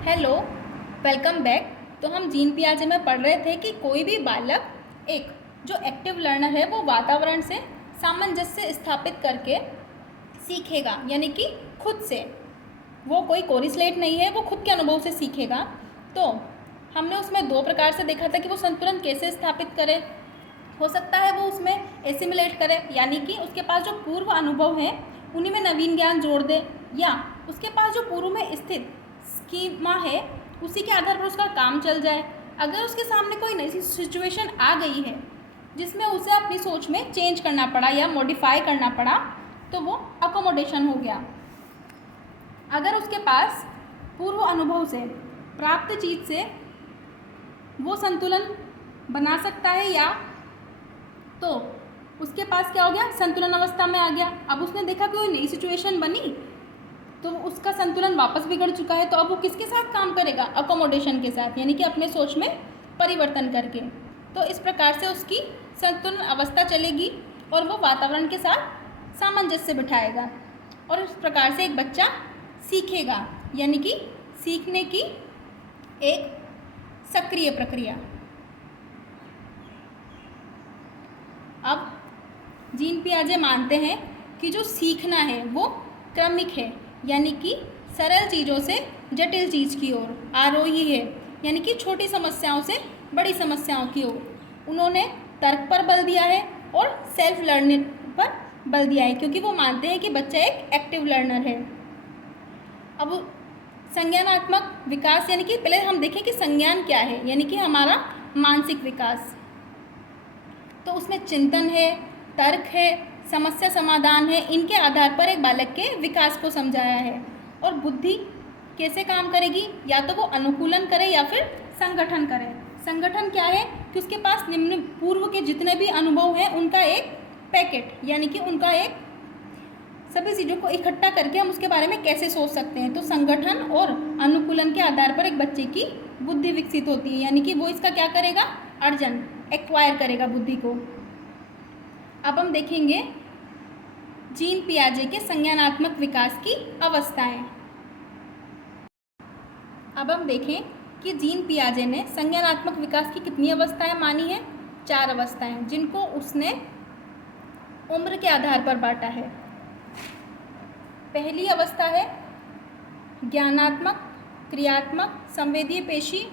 Hello, welcome back. तो हम gene पियाजे में पढ़ रहे थे कि कोई भी बालक एक जो एक्टिव लर्नर है वो वातावरण से सामंजस्य स्थापित करके सीखेगा, यानी कि खुद से। वो कोई कोरिलेट नहीं है, वो खुद के अनुभव से सीखेगा। तो हमने उसमें दो प्रकार से देखा था कि वो संतुलन कैसे स्थापित करे। हो सकता है वो उसमें एसिमुलेट करे, यानी कि उसके पास जो पूर्व अनुभव है उन्हीं में नवीन ज्ञान जोड़ दे, या उसके पास जो पूर्व में स्थित स्कीमा है उसी के आधार पर उसका काम चल जाए। अगर उसके सामने कोई नई सिचुएशन आ गई है जिसमें उसे अपनी सोच में चेंज करना पड़ा या मॉडिफाई करना पड़ा, तो वो अकोमोडेशन हो गया। अगर उसके पास पूर्व अनुभव से प्राप्त चीज़ से वो संतुलन बना सकता है, या तो उसके पास क्या हो गया, संतुलन अवस्था में आ गया। अब उसने देखा कि कोई नई सिचुएशन बनी तो उसका संतुलन वापस बिगड़ चुका है, तो अब वो किसके साथ काम करेगा, अकोमोडेशन के साथ, यानी कि अपने सोच में परिवर्तन करके। तो इस प्रकार से उसकी संतुलन अवस्था चलेगी और वो वातावरण के साथ सामंजस्य बिठाएगा, और इस प्रकार से एक बच्चा सीखेगा, यानी कि सीखने की एक सक्रिय प्रक्रिया। अब जीन पियाजे मानते हैं कि जो सीखना है वो क्रमिक है, यानी कि सरल चीज़ों से जटिल चीज़ की ओर आरोही है, यानी कि छोटी समस्याओं से बड़ी समस्याओं की ओर। उन्होंने तर्क पर बल दिया है और सेल्फ लर्निंग पर बल दिया है, क्योंकि वो मानते हैं कि बच्चा एक एक्टिव लर्नर है। अब संज्ञानात्मक विकास, यानी कि पहले हम देखें कि संज्ञान क्या है, यानी कि हमारा मानसिक विकास। तो उसमें चिंतन है, तर्क है, समस्या समाधान है, इनके आधार पर एक बालक के विकास को समझाया है। और बुद्धि कैसे काम करेगी, या तो वो अनुकूलन करे या फिर संगठन करे। संगठन क्या है कि उसके पास निम्न पूर्व के जितने भी अनुभव हैं उनका एक पैकेट, यानी कि उनका एक सभी चीज़ों को इकट्ठा करके हम उसके बारे में कैसे सोच सकते हैं। तो संगठन और अनुकूलन के आधार पर एक बच्चे की बुद्धि विकसित होती है, यानी कि वो इसका क्या करेगा, अर्जन, एक्वायर करेगा बुद्धि को। अब हम देखेंगे जीन पियाजे के संज्ञानात्मक विकास की अवस्थाएं। अब हम देखें कि जीन पियाजे ने संज्ञानात्मक विकास की कितनी अवस्थाएं मानी हैं। 4 अवस्थाएं, जिनको उसने उम्र के आधार पर बांटा है। पहली अवस्था है ज्ञानात्मक, क्रियात्मक, संवेदीय पेशी।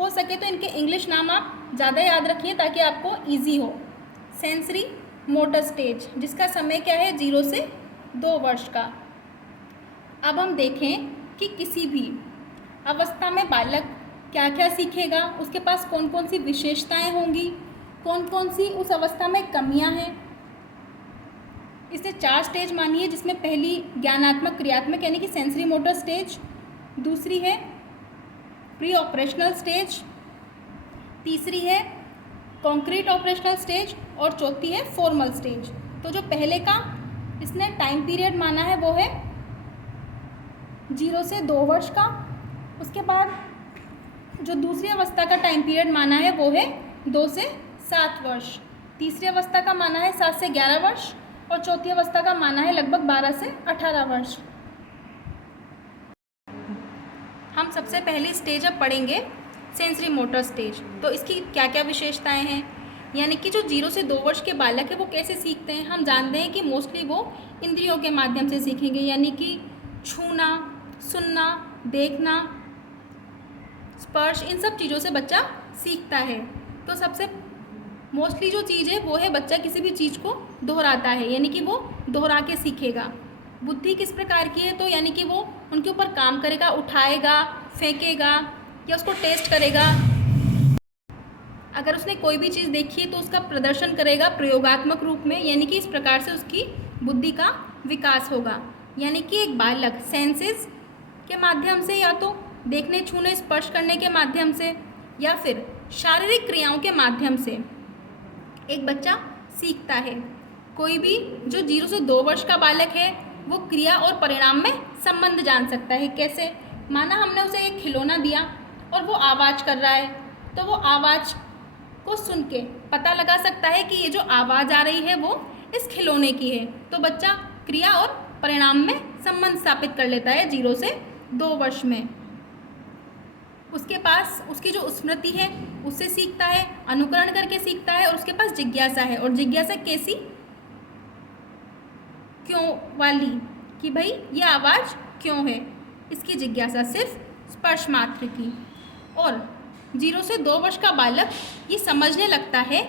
हो सके तो इनके इंग्लिश नाम आप ज़्यादा याद रखिए ताकि आपको ईजी हो। सेंसरी मोटर स्टेज, जिसका समय क्या है 0 से 2 वर्ष का। अब हम देखें कि किसी भी अवस्था में बालक क्या क्या सीखेगा, उसके पास कौन कौन सी विशेषताएं होंगी, कौन कौन सी उस अवस्था में कमियां हैं। इसने 4 स्टेज मानी है, जिसमें पहली ज्ञानात्मक क्रियात्मक यानी कि सेंसरी मोटर स्टेज, दूसरी है प्री ऑपरेशनल स्टेज, तीसरी है कॉन्क्रीट ऑपरेशनल स्टेज, और चौथी है फॉर्मल स्टेज। तो जो पहले का इसने टाइम पीरियड माना है वो है 0 से 2 वर्ष का। उसके बाद जो दूसरी अवस्था का टाइम पीरियड माना है वो है 2 से 7 वर्ष। तीसरी अवस्था का माना है 7 से 11 वर्ष, और चौथी अवस्था का माना है लगभग 12 से 18 वर्ष। हम सबसे पहली स्टेज अब पढ़ेंगे सेंसरी मोटर स्टेज। तो इसकी क्या क्या विशेषताएं हैं, यानी कि जो 0 से 2 वर्ष के बालक है वो कैसे सीखते हैं। हम जानते हैं कि मोस्टली वो इंद्रियों के माध्यम से सीखेंगे, यानी कि छूना, सुनना, देखना, स्पर्श, इन सब चीज़ों से बच्चा सीखता है। तो सबसे मोस्टली जो चीज़ है वो है बच्चा किसी भी चीज़ को दोहराता है, यानी कि वो दोहरा के सीखेगा। बुद्धि किस प्रकार की है, तो यानी कि वो उनके ऊपर काम करेगा, उठाएगा, फेंकेगा या उसको टेस्ट करेगा। अगर उसने कोई भी चीज़ देखी है तो उसका प्रदर्शन करेगा प्रयोगात्मक रूप में, यानी कि इस प्रकार से उसकी बुद्धि का विकास होगा। यानी कि एक बालक सेंसेस के माध्यम से, या तो देखने, छूने, स्पर्श करने के माध्यम से, या फिर शारीरिक क्रियाओं के माध्यम से एक बच्चा सीखता है। कोई भी जो 0 से 2 वर्ष का बालक है वो क्रिया और परिणाम में संबंध जान सकता है। कैसे, माना हमने उसे एक खिलौना दिया और वो आवाज़ कर रहा है, तो वो आवाज़ को सुन के पता लगा सकता है कि ये जो आवाज़ आ रही है वो इस खिलौने की है। तो बच्चा क्रिया और परिणाम में संबंध स्थापित कर लेता है 0 से 2 वर्ष में। उसके पास उसकी जो स्मृति है उससे सीखता है, अनुकरण करके सीखता है, और उसके पास जिज्ञासा है। और जिज्ञासा कैसी? क्यों वाली, कि भाई ये आवाज़ क्यों है, इसकी जिज्ञासा सिर्फ स्पर्श मात्र की। और 0 से 2 वर्ष का बालक ये समझने लगता है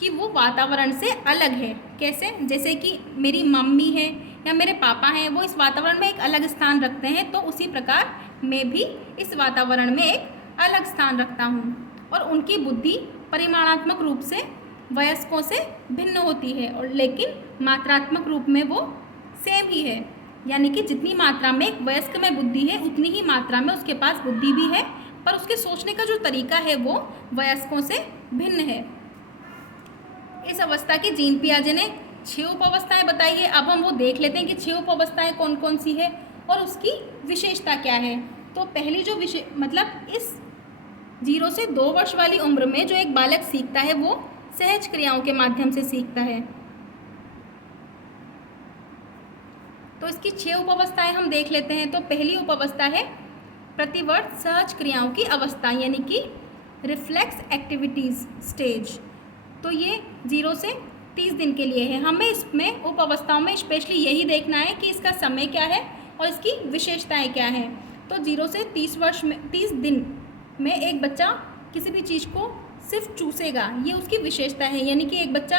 कि वो वातावरण से अलग है। कैसे? जैसे कि मेरी मम्मी है या मेरे पापा हैं, वो इस वातावरण में एक अलग स्थान रखते हैं, तो उसी प्रकार मैं भी इस वातावरण में एक अलग स्थान रखता हूँ। और उनकी बुद्धि परिमाणात्मक रूप से वयस्कों से भिन्न होती है, और लेकिन मात्रात्मक रूप में वो सेम ही है। यानी कि जितनी मात्रा में एक वयस्क में बुद्धि है उतनी ही मात्रा में उसके पास बुद्धि भी है, पर उसके सोचने का जो तरीका है वो वयस्कों से भिन्न है। इस अवस्था की जीन पियाजे ने 6 उपावस्थाएं बताई है। अब हम वो देख लेते हैं कि 6 उपावस्थाएं कौन कौन सी है और उसकी विशेषता क्या है। तो पहली जो मतलब इस 0 से 2 वर्ष वाली उम्र में जो एक बालक सीखता है वो सहज क्रियाओं के माध्यम से सीखता है। तो इसकी 6 उपावस्थाएं हम देख लेते हैं। तो पहली उपावस्था है प्रतिवर्त सहज क्रियाओं की अवस्था, यानी कि रिफ्लेक्स एक्टिविटीज़ स्टेज। तो ये 0 से 30 दिन के लिए है। हमें इसमें उप अवस्थाओं में स्पेशली यही देखना है कि इसका समय क्या है और इसकी विशेषताएं क्या हैं। तो 0 से 30 दिन में एक बच्चा किसी भी चीज़ को सिर्फ चूसेगा, ये उसकी विशेषता है। यानी कि एक बच्चा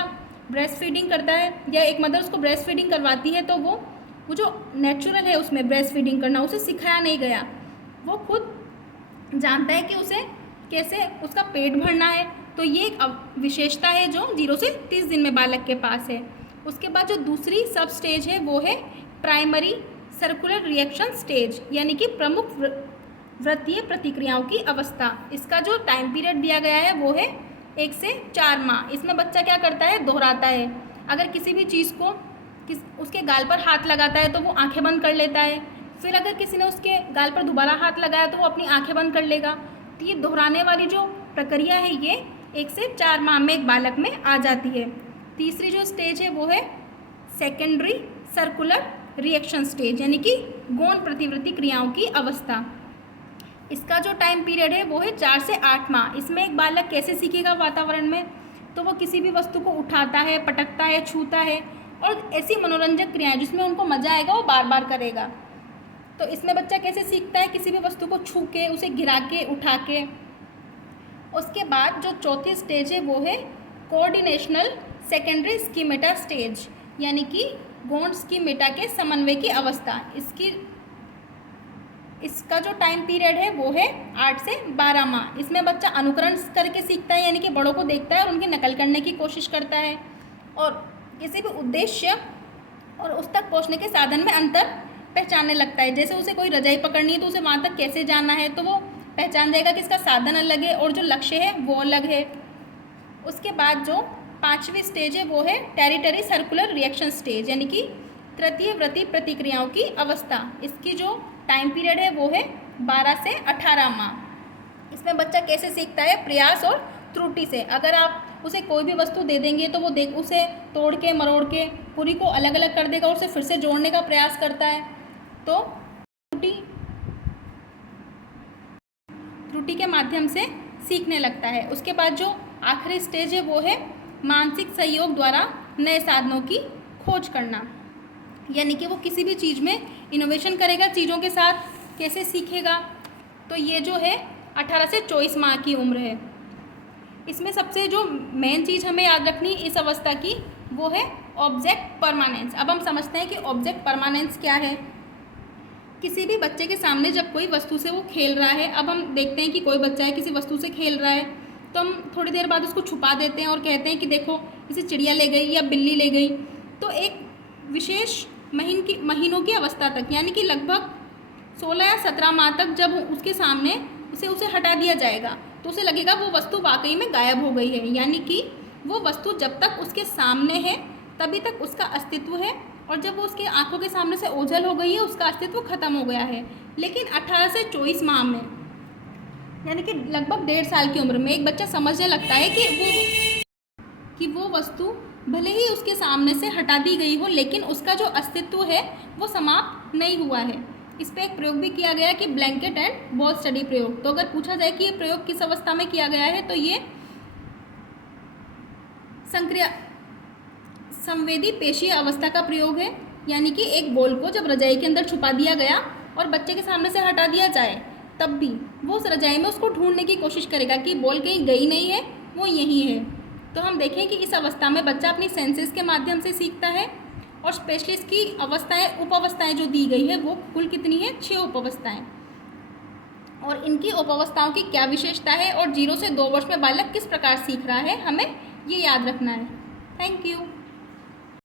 ब्रेस्ट फीडिंग करता है या एक मदर उसको ब्रेस्ट फीडिंग करवाती है, तो वो जो नेचुरल है उसमें ब्रेस्ट फीडिंग करना, उसे सिखाया नहीं गया, वो खुद जानता है कि उसे कैसे उसका पेट भरना है। तो ये एक विशेषता है जो 0 से 30 दिन में बालक के पास है। उसके बाद जो दूसरी सब स्टेज है वो है प्राइमरी सर्कुलर रिएक्शन स्टेज, यानी कि प्रमुख वृत्तीय प्रतिक्रियाओं की अवस्था। इसका जो टाइम पीरियड दिया गया है वो है 1 से 4 माह। इसमें बच्चा क्या करता है? दोहराता है। अगर किसी भी चीज़ को उसके गाल पर हाथ लगाता है तो वो आंखें बंद कर लेता है, फिर अगर किसी ने उसके गाल पर दोबारा हाथ लगाया तो वो अपनी आंखें बंद कर लेगा। तो ये दोहराने वाली जो प्रक्रिया है ये 1 से 4 माह में एक बालक में आ जाती है। तीसरी जो स्टेज है वो है सेकेंडरी सर्कुलर रिएक्शन स्टेज, यानी कि गौण प्रतिवृत्ति क्रियाओं की अवस्था। इसका जो टाइम पीरियड है वो है 4 से 8 माह। इसमें एक बालक कैसे सीखेगा वातावरण में? तो वो किसी भी वस्तु को उठाता है, पटकता है, छूता है, और ऐसी मनोरंजक क्रियाएं जिसमें उनको मज़ा आएगा वो बार बार करेगा। तो इसमें बच्चा कैसे सीखता है? किसी भी वस्तु को छू के, उसे गिरा के, उठा के। उसके बाद जो चौथी स्टेज है वो है कोऑर्डिनेशनल सेकेंडरी स्कीमेटा स्टेज, यानी कि गौण स्कीमेटा के समन्वय की अवस्था। इसका जो टाइम पीरियड है वो है 8 से 12 माह। इसमें बच्चा अनुकरण करके सीखता है, यानी कि बड़ों को देखता है और उनकी नकल करने की कोशिश करता है, और किसी भी उद्देश्य और उस तक पहुंचने के साधन में अंतर पहचानने लगता है। जैसे उसे कोई रजाई पकड़नी है तो उसे वहाँ तक कैसे जाना है, तो वो पहचान जाएगा कि इसका साधन अलग है और जो लक्ष्य है वो अलग है। उसके बाद जो 5वीं स्टेज है वो है टेरिटरी सर्कुलर रिएक्शन स्टेज, यानी कि तृतीय वृत्ति प्रतिक्रियाओं की अवस्था। इसकी जो टाइम पीरियड है वो है 12 से 18 माह। इसमें बच्चा कैसे सीखता है? प्रयास और त्रुटि से। अगर आप उसे कोई भी वस्तु दे देंगे तो वो उसे तोड़ के, मरोड़ के, पूरी को अलग अलग कर देगा और उसे फिर से जोड़ने का प्रयास करता है। तो त्रुटि के माध्यम से सीखने लगता है। उसके बाद जो आखिरी स्टेज है वो है मानसिक सहयोग द्वारा नए साधनों की खोज करना, यानी कि वो किसी भी चीज़ में इनोवेशन करेगा, चीज़ों के साथ कैसे सीखेगा। तो ये जो है 18 से 24 माह की उम्र है। इसमें सबसे जो मेन चीज़ हमें याद रखनी इस अवस्था की वो है ऑब्जेक्ट परमानेंस। अब हम समझते हैं कि ऑब्जेक्ट परमानेंस क्या है। किसी भी बच्चे के सामने जब कोई वस्तु से वो खेल रहा है, अब हम देखते हैं कि कोई बच्चा है किसी वस्तु से खेल रहा है, तो हम थोड़ी देर बाद उसको छुपा देते हैं और कहते हैं कि देखो इसे चिड़िया ले गई या बिल्ली ले गई। तो एक विशेष महीनों की अवस्था तक, यानी कि लगभग 16 या 17 माह तक जब उसके सामने उसे हटा दिया जाएगा तो उसे लगेगा वो वस्तु वाकई में गायब हो गई है। यानी कि वो वस्तु जब तक उसके सामने है तभी तक उसका अस्तित्व है, और जब वो उसके आंखों के सामने से ओझल हो गई है उसका अस्तित्व खत्म हो गया है। लेकिन 18 से 24 माह में, यानी कि लगभग 1.5 साल की उम्र में एक बच्चा समझने लगता है कि वो वस्तु भले ही उसके सामने से हटा दी गई हो लेकिन उसका जो अस्तित्व है वो समाप्त नहीं हुआ है। इस पे एक प्रयोग भी किया गया है कि ब्लैंकेट एंड बॉल स्टडी प्रयोग। तो अगर पूछा जाए कि ये प्रयोग किस अवस्था में किया गया है, तो ये संक्रिया संवेदी पेशीय अवस्था का प्रयोग है। यानी कि एक बॉल को जब रजाई के अंदर छुपा दिया गया और बच्चे के सामने से हटा दिया जाए, तब भी वो उस रजाई में उसको ढूंढने की कोशिश करेगा कि बॉल कहीं गई नहीं है, वो यहीं है। तो हम देखें कि इस अवस्था में बच्चा अपनी सेंसेस के माध्यम से सीखता है। और स्पेशली इसकी अवस्थाएं, उप अवस्थाएं जो दी गई है वो कुल कितनी है, 6 उप अवस्थाएं। और इनकी उप अवस्थाओं की क्या विशेषता है और 0 से 2 वर्ष में बालक किस प्रकार सीख रहा है, हमें ये याद रखना है। Thank you.